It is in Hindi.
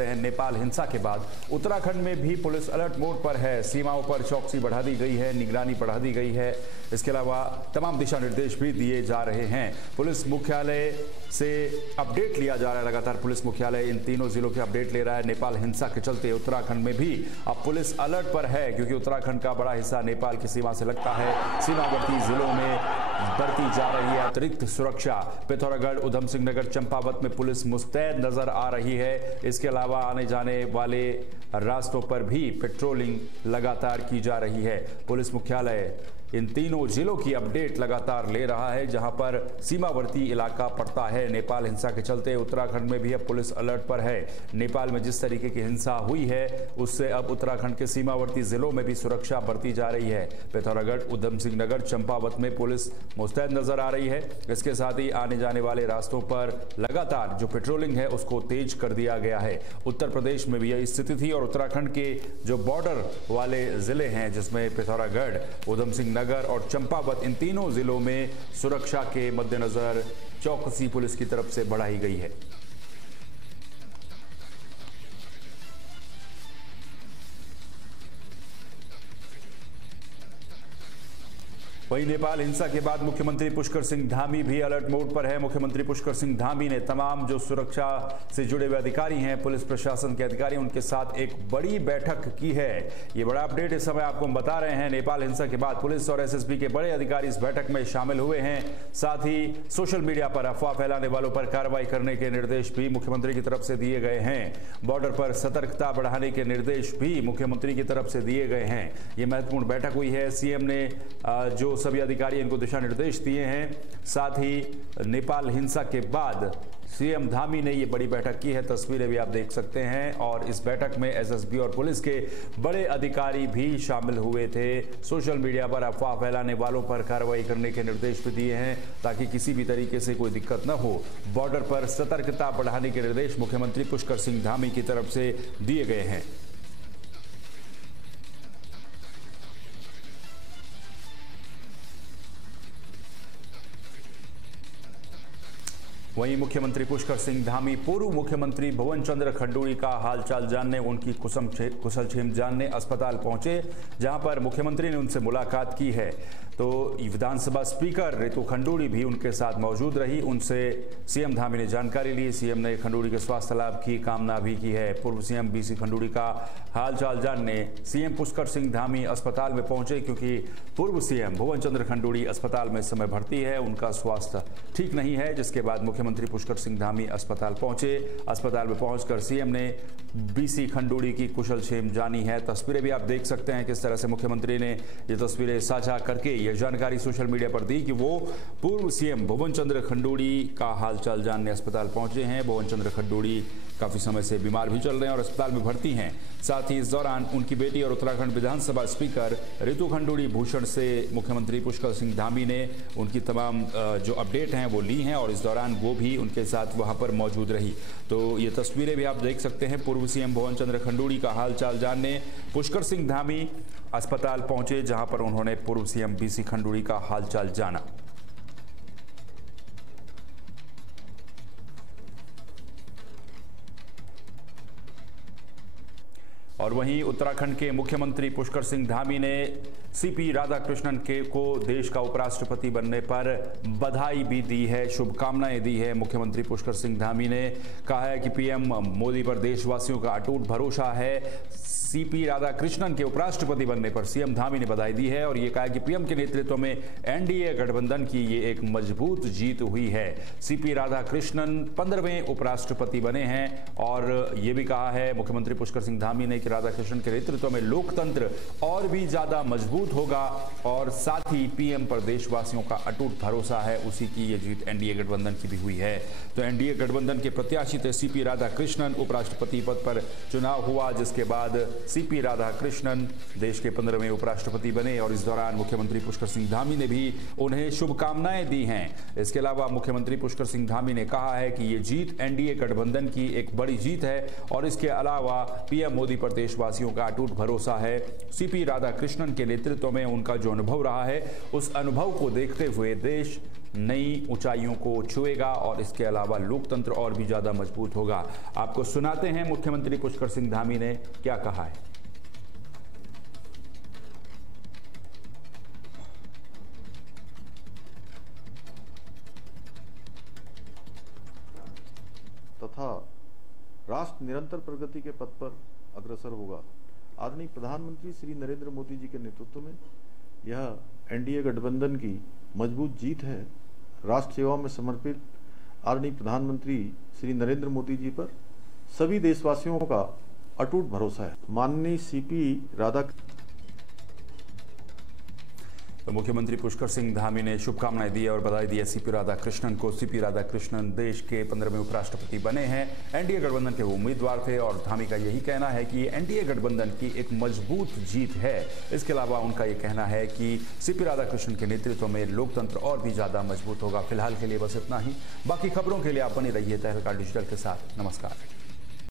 लेते हैं। नेपाल हिंसा के बाद उत्तराखंड में भी पुलिस अलर्ट मोड पर है। सीमाओं पर चौकसी बढ़ा दी गई है, निगरानी बढ़ा दी गई है। इसके अलावा तमाम दिशा निर्देश भी दिए जा रहे हैं। पुलिस मुख्यालय से अपडेट लिया जा रहा है। लगातार पुलिस मुख्यालय इन तीनों जिलों के अपडेट ले रहा है। नेपाल हिंसा के चलते उत्तराखंड में भी अब पुलिस अलर्ट पर है, क्योंकि उत्तराखंड का बड़ा हिस्सा नेपाल की सीमा से लगता है। सीमावर्ती जिलों में बढ़ती जा रही है अतिरिक्त सुरक्षा। पिथौरागढ़, उधम सिंह नगर, चंपावत में पुलिस मुस्तैद नजर आ रही है। इसके अलावा आने जाने वाले रास्तों पर भी पेट्रोलिंग लगातार की जा रही है। पुलिस मुख्यालय इन तीनों जिलों की अपडेट लगातार ले रहा है, जहां पर सीमावर्ती इलाका पड़ता है। नेपाल हिंसा के चलते उत्तराखंड में भी अब पुलिस अलर्ट पर है। नेपाल में जिस तरीके की हिंसा हुई है, उससे अब उत्तराखंड के सीमावर्ती जिलों में भी सुरक्षा बढ़ती जा रही है। पिथौरागढ़, उधम सिंह नगर, चंपावत में पुलिस मुस्तैद नजर आ रही है। इसके साथ ही आने जाने वाले रास्तों पर लगातार जो पेट्रोलिंग है उसको तेज कर दिया गया है। उत्तर प्रदेश में भी यही स्थिति थी और उत्तराखंड के जो बॉर्डर वाले जिले हैं, जिसमें पिथौरागढ़, उधम सिंह नगर और चंपावत, इन तीनों जिलों में सुरक्षा के मद्देनजर चौकसी पुलिस की तरफ से बढ़ाई गई है। वहीं नेपाल हिंसा के बाद मुख्यमंत्री पुष्कर सिंह धामी भी अलर्ट मोड पर है। मुख्यमंत्री पुष्कर सिंह धामी ने तमाम जो सुरक्षा से जुड़े हुए अधिकारी हैं, पुलिस प्रशासन के अधिकारी, उनके साथ एक बड़ी बैठक की है। ये बड़ा अपडेट इस समय आपको हम बता रहे हैं। नेपाल हिंसा के बाद पुलिस और एसएसबी के बड़े अधिकारी इस बैठक में शामिल हुए हैं। साथ ही सोशल मीडिया पर अफवाह फैलाने वालों पर कार्रवाई करने के निर्देश भी मुख्यमंत्री की तरफ से दिए गए हैं। बॉर्डर पर सतर्कता बढ़ाने के निर्देश भी मुख्यमंत्री की तरफ से दिए गए हैं। ये महत्वपूर्ण बैठक हुई है। सीएम ने जो सभी अधिकारी इनको दिशा निर्देश दिए हैं। साथ ही नेपाल हिंसा के बाद सीएम धामी ने ये बड़ी बैठक की है। तस्वीरें भी आप देख सकते हैं। और इस बैठक में एसएसबी और पुलिस के बड़े अधिकारी भी शामिल हुए थे। सोशल मीडिया पर अफवाह फैलाने वालों पर कार्रवाई करने के निर्देश भी दिए हैं, ताकि किसी भी तरीके से कोई दिक्कत न हो। बॉर्डर पर सतर्कता बढ़ाने के निर्देश मुख्यमंत्री पुष्कर सिंह धामी की तरफ से दिए गए हैं। वहीं मुख्यमंत्री पुष्कर सिंह धामी पूर्व मुख्यमंत्री भुवन चंद्र खंडूड़ी का हालचाल जानने, उनकी कुशलक्षेम जानने अस्पताल पहुंचे, जहां पर मुख्यमंत्री ने उनसे मुलाकात की है। तो विधानसभा स्पीकर रितु खंडूड़ी भी उनके साथ मौजूद रही। उनसे सीएम धामी ने जानकारी ली। सीएम ने खंडूड़ी के स्वास्थ्य लाभ की कामना भी की है। पूर्व सीएम बीसी खंडूड़ी का हालचाल जानने सीएम पुष्कर सिंह धामी अस्पताल में पहुंचे, क्योंकि पूर्व सीएम भुवन चंद्र खंडूड़ी अस्पताल में इस समय भर्ती है। उनका स्वास्थ्य ठीक नहीं है, जिसके बाद मुख्यमंत्री पुष्कर सिंह धामी अस्पताल पहुंचे। अस्पताल में पहुंचकर सीएम ने बीसी खंडूड़ी की कुशलक्षेम जानी है। तस्वीरें भी आप देख सकते हैं किस तरह से मुख्यमंत्री ने ये तस्वीरें साझा करके ये जानकारी सोशल मीडिया पर दी कि वो पूर्व सीएम भुवन चंद्र खंडूड़ी का हालचाल जानने अस्पताल पहुंचे हैं। भुवन चंद्र खंडूड़ी काफी समय से बीमार भी चल रहे हैं और अस्पताल में भर्ती हैं। साथ ही इस दौरान उनकी बेटी और उत्तराखंड विधानसभा स्पीकर रितु खंडूड़ी भूषण से मुख्यमंत्री पुष्कर सिंह धामी ने उनकी तमाम जो अपडेट हैं वो ली हैं, और इस दौरान वो भी उनके साथ वहां पर मौजूद रही। तो ये तस्वीरें भी आप देख सकते हैं। पूर्व सीएम भुवन चंद्र खंडूड़ी का हालचाल जानने पुष्कर सिंह धामी अस्पताल पहुंचे, जहां पर उन्होंने पूर्व सीएम बीसी खंडूड़ी का हालचाल जाना। और वहीं उत्तराखंड के मुख्यमंत्री पुष्कर सिंह धामी ने सीपी राधाकृष्णन को देश का उपराष्ट्रपति बनने पर बधाई भी दी है, शुभकामनाएं दी है। मुख्यमंत्री पुष्कर सिंह धामी ने कहा है कि पीएम मोदी पर देशवासियों का अटूट भरोसा है। सीपी राधाकृष्णन के उपराष्ट्रपति बनने पर सीएम धामी ने बधाई दी है और ये कहा कि पीएम के नेतृत्व में एनडीए गठबंधन की ये एक मजबूत जीत हुई है। सीपी राधाकृष्णन 15वें उपराष्ट्रपति बने हैं और ये भी कहा है मुख्यमंत्री पुष्कर सिंह धामी ने कि राधाकृष्णन के नेतृत्व में लोकतंत्र और भी ज्यादा मजबूत होगा और साथ ही पीएम पर देशवासियों का अटूट भरोसा है, उसी की ये जीत एनडीए गठबंधन की भी हुई है। तो एनडीए गठबंधन के प्रत्याशी थे सीपी राधाकृष्णन, उपराष्ट्रपति पद पर चुनाव हुआ, जिसके बाद सीपी राधाकृष्णन देश के 15वें उपराष्ट्रपति बने और इस दौरान मुख्यमंत्री पुष्कर सिंह धामी ने भी उन्हें शुभकामनाएं दी हैं। इसके अलावा मुख्यमंत्री पुष्कर सिंह धामी ने कहा है कि ये जीत एनडीए गठबंधन की एक बड़ी जीत है और इसके अलावा पीएम मोदी पर देशवासियों का अटूट भरोसा है। सीपी राधाकृष्णन के नेतृत्व में उनका जो अनुभव रहा है, उस अनुभव को देखते हुए देश नई ऊंचाइयों को छुएगा और इसके अलावा लोकतंत्र और भी ज्यादा मजबूत होगा। आपको सुनाते हैं मुख्यमंत्री पुष्कर सिंह धामी ने क्या कहा है। तथा राष्ट्र निरंतर प्रगति के पथ पर अग्रसर होगा। आदरणीय प्रधानमंत्री श्री नरेंद्र मोदी जी के नेतृत्व में यह एनडीए गठबंधन की मजबूत जीत है। राष्ट्र सेवा में समर्पित आदरणीय प्रधानमंत्री श्री नरेंद्र मोदी जी पर सभी देशवासियों का अटूट भरोसा है। माननीय सीपी राधाकृष्णन तो मुख्यमंत्री पुष्कर सिंह धामी ने शुभकामनाएं दी और बधाई दी है सीपी राधाकृष्णन को। सीपी राधाकृष्णन देश के 15वें उपराष्ट्रपति बने हैं, एनडीए गठबंधन के उम्मीदवार थे और धामी का यही कहना है कि एनडीए गठबंधन की एक मजबूत जीत है। इसके अलावा उनका ये कहना है कि सीपी राधाकृष्णन के नेतृत्व में लोकतंत्र और भी ज्यादा मजबूत होगा। फिलहाल के लिए बस इतना ही। बाकी खबरों के लिए आप बने रहिए तहलका डिजिटल के साथ। नमस्कार।